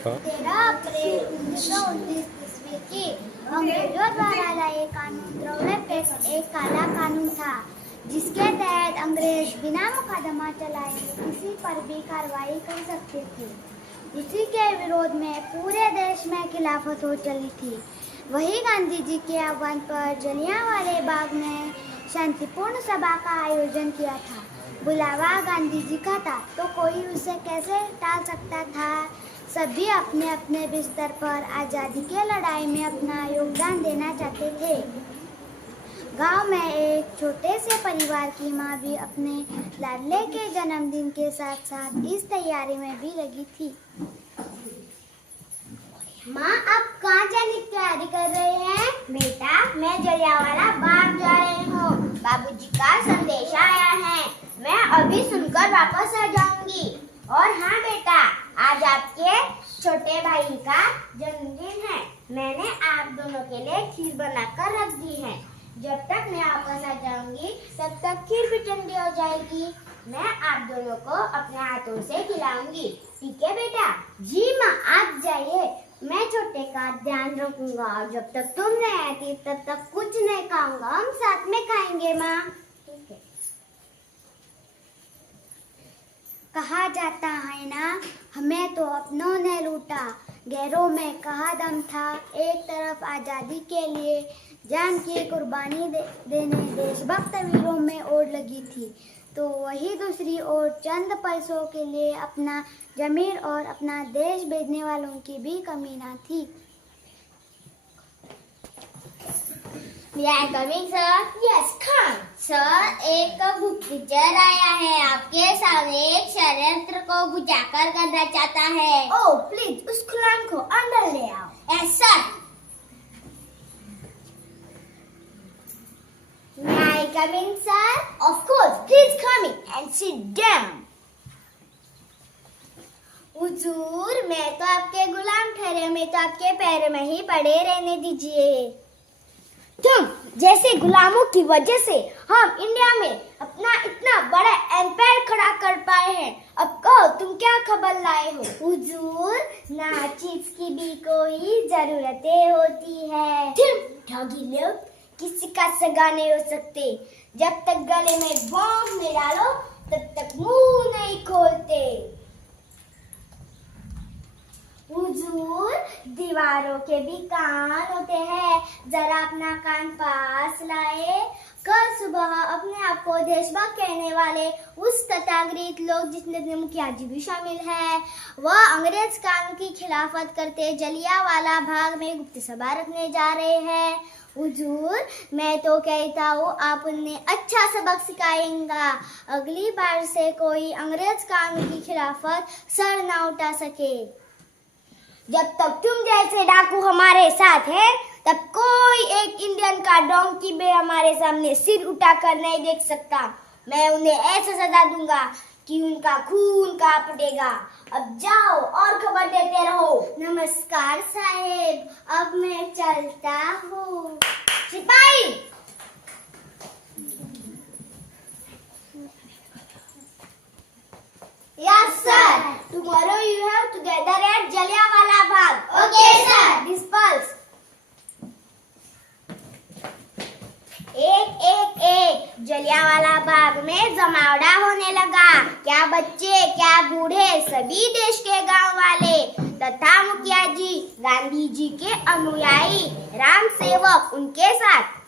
13 अप्रैल 1919 ईस्वी की अंग्रेजों द्वारा लाए कानून द्रव्य टैक्स एक काला कानून था, जिसके तहत अंग्रेज बिना मुकदमा चलाए किसी पर भी कार्रवाई कर सकते थे। इसी के विरोध में पूरे देश में खिलाफत हो चली थी। वही गांधी जी के आह्वान पर जलियांवाले बाग में शांतिपूर्ण सभा का आयोजन किया था। बुलावा गांधी जी का था तो कोई उसे कैसे टाल सकता था। सभी अपने अपने बिस्तर पर आज़ादी के लड़ाई में अपना योगदान देना चाहते थे। गांव में एक छोटे से परिवार की माँ भी अपने लाडले के जन्मदिन के साथ साथ इस तैयारी में भी लगी थी। माँ, आप कहाँ जाने की तैयारी कर रहे हैं? बेटा, मैं जलियांवाला बाग जा रही हूँ। बाबूजी का संदेश आया है, मैं अभी सुनकर वापस आ जाऊंगी। और हाँ बेटा, आज आपके छोटे भाई का जन्मदिन है। मैंने आप दोनों के लिए खीर बनाकर रख दी है। जब तक मैं वापस आ जाऊंगी तब तक खीर भी ठंडी हो जाएगी। मैं आप दोनों को अपने हाथों से खिलाऊंगी, ठीक है बेटा? जी माँ, आप जाइए, मैं छोटे का ध्यान रखूंगा। जब तक तुम नहीं आती तब तक कुछ नहीं खाऊंगा। हम साथ में खाएंगे माँ। ठीक है। कहा जाता है ना, हमें तो अपनों ने लूटा, गैरों में कहा दम था। एक तरफ आज़ादी के लिए जान की कुर्बानी देने देशभक्त वीरों में ओर लगी थी, तो वही दूसरी ओर चंद पैसों के लिए अपना जमीर और अपना देश बेचने वालों की भी कमी ना थी। May I come in, sir? Yes, come. Sir, एक गुप्तचर आया है, आपके सामने एक षड्यंत्र को बुझाकर करना चाहता है। ओह, प्लीज उस गुलाम को अंदर ले आओ। Yes, sir. May I come in, sir? Of course, please come in and sit down. हुजूर, मैं तो आपके गुलाम ठहरे, मैं तो आपके पैर में ही पड़े रहने दीजिए। तुम जैसे गुलामों की वजह से हम इंडिया में अपना इतना बड़ा एम्पायर खड़ा कर पाए हैं। अब कहो, तुम क्या खबर लाए हो? हुजूर, नाचीज की भी कोई जरूरतें होती है। ठगी लोग, किसी का सगा नहीं हो सकते। जब तक गले में बॉम्ब में डालो तब तक मुंह नहीं खोलते। हुजूर, दीवारों के भी कान होते हैं, जरा अपना कान पास लाए। कल सुबह अपने आप को देशभक्त कहने वाले उस तथागत लोग जिसमें मुखिया जी भी शामिल है, वह अंग्रेज कानून की खिलाफत करते जलियांवाला बाग में गुप्त सभा रखने जा रहे हैं। हुजूर, मैं तो कहता हूँ आप उन्हें अच्छा सबक सिखाएंगा। अगली बार से कोई अंग्रेज कानून की खिलाफत सर ना उठा सके। जब तक तुम जैसे डाकू हमारे साथ है, तब कोई एक इंडियन का डोंकी भी हमारे सामने सिर उठाकर नहीं देख सकता। मैं उन्हें ऐसा सजा दूंगा कि उनका खून कांपेगा। अब जाओ और खबर देते रहो। नमस्कार साहेब, अब मैं चलता हूँ। सिपाही, Yes, sir. tomorrow you have to gather at Jallianwala Bagh. Okay, sir. Disperse. एक एक एक जलियांवाला बाग में जमावड़ा होने लगा। क्या बच्चे, क्या बूढ़े, सभी देश के गांव वाले तथा मुखिया जी, गांधी जी के अनुयायी, राम सेवक उनके साथ।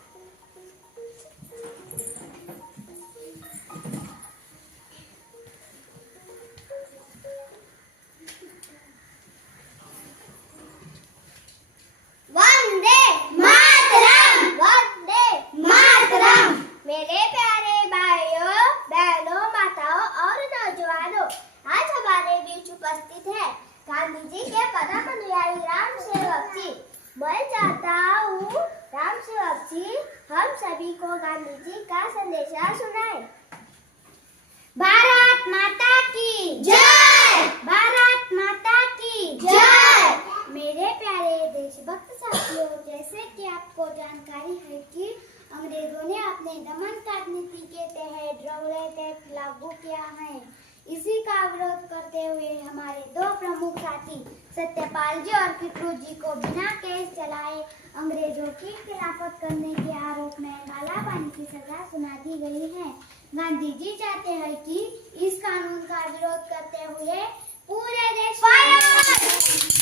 वंदे मातरम, वंदे मातरम। मेरे प्यारे भाइयों, बहनों, माताओं और नौजवानों, आज हमारे बीच उपस्थित है गांधी जी के परम अनुयायी राम सेवक जी। मैं चाहता हूँ राम सेवक जी हम सभी को गांधी जी का संदेशा सुनाए। भारत माता की जय। भारत माता की जय। मेरे प्यारे देशभक्त साथियों, जैसे कि आपको जानकारी है कि अंग्रेजों ने अपने दमन नीति के तहत द्रव्य टैक्स लागू किया है। इसी का विरोध करते हुए हमारे दो प्रमुख साथी थी। सत्यपाल जी और किटरू जी को बिना केस चलाए अंग्रेजों की खिलाफत करने के आरोप में कालापानी की सजा सुना दी गई है। गांधी जी चाहते हैं कि इस कानून का विरोध करते हुए पूरे देश में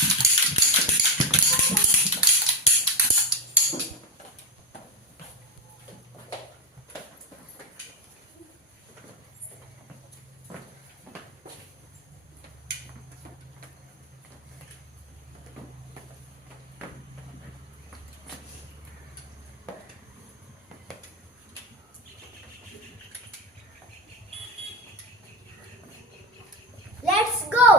Let's go.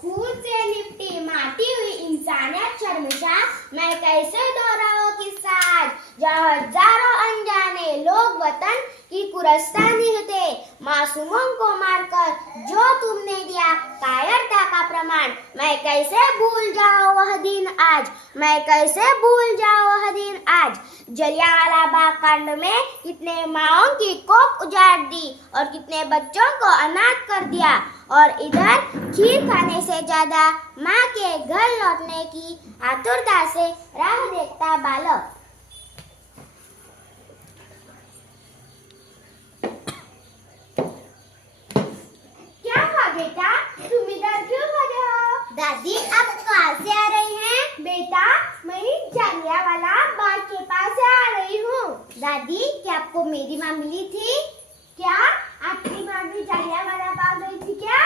खुद से लिपटी माटी हुई इंसानियत शर्मशार, मैं कैसे दोहराऊं किस्सा आज, जहाँ हजारों अनजाने लोग वतन की कुरस्तानी होते, मासूमों को मारकर जो तुमने दिया कायरता का प्रमाण, मैं कैसे भूल जाऊं वह दिन आज, मैं कैसे भूल जाऊं वह दिन आज। जलियांवाला बाग कांड में कितने माओं की कोख उजाड़ दी और कितने बच्चों को अनाथ कर दिया, और इधर खीर खाने से ज्यादा माँ के घर लौटने की आतुरता से राह देखता बालक। क्या हुआ बेटा, तुम इधर क्यों खड़े हो? दादी आप कहाँ से आ रही हैं? बेटा मैं जलियांवाला बाग के पास से आ रही हूँ। दादी क्या आपको मेरी माँ मिली थी? क्या आपकी माँ भी जलियांवाला बाग गई थी क्या?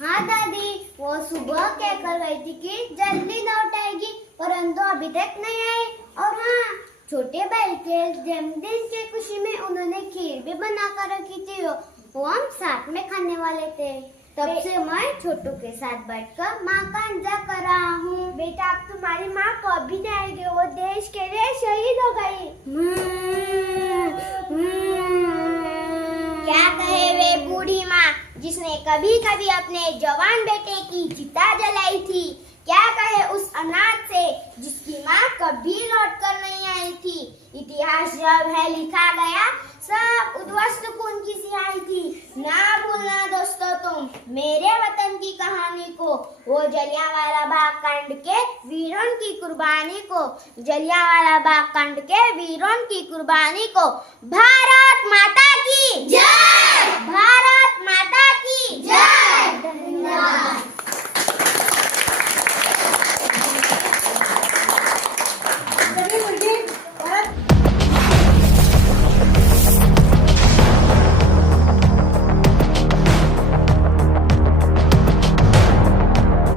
हाँ दादी, वो सुबह कहकर गई थी कि जल्दी लौट आएगी, परंतु अभी तक नहीं आई। और हाँ, छोटे भाई के जन्मदिन की खुशी में उन्होंने खीर भी बना कर रखी थी, वो हम साथ में खाने वाले थे। तब से मैं छोटू के साथ बैठकर माँ का इंतजार कर रहा हूँ। बेटा अब तुम्हारी माँ कभी नहीं आएगी, वो देश के लिए शहीद हो गई। क्या कहे वे बूढ़ी माँ जिसने कभी कभी अपने जवान बेटे की चिता जलाई थी, क्या कहे उस अनाथ से जिसकी माँ कभी लौट कर नहीं आई थी। इतिहास जब है लिखा गया सब उद्वस्त खून की सिहाई थी। ना भूलना दोस्तों तुम मेरे वतन की कहानी को, वो जलियांवाला बाग कांड के वीरों की कुर्बानी को, जलियांवाला बाग कांड के वीरों की कुर्बानी को। भारत माता की जय।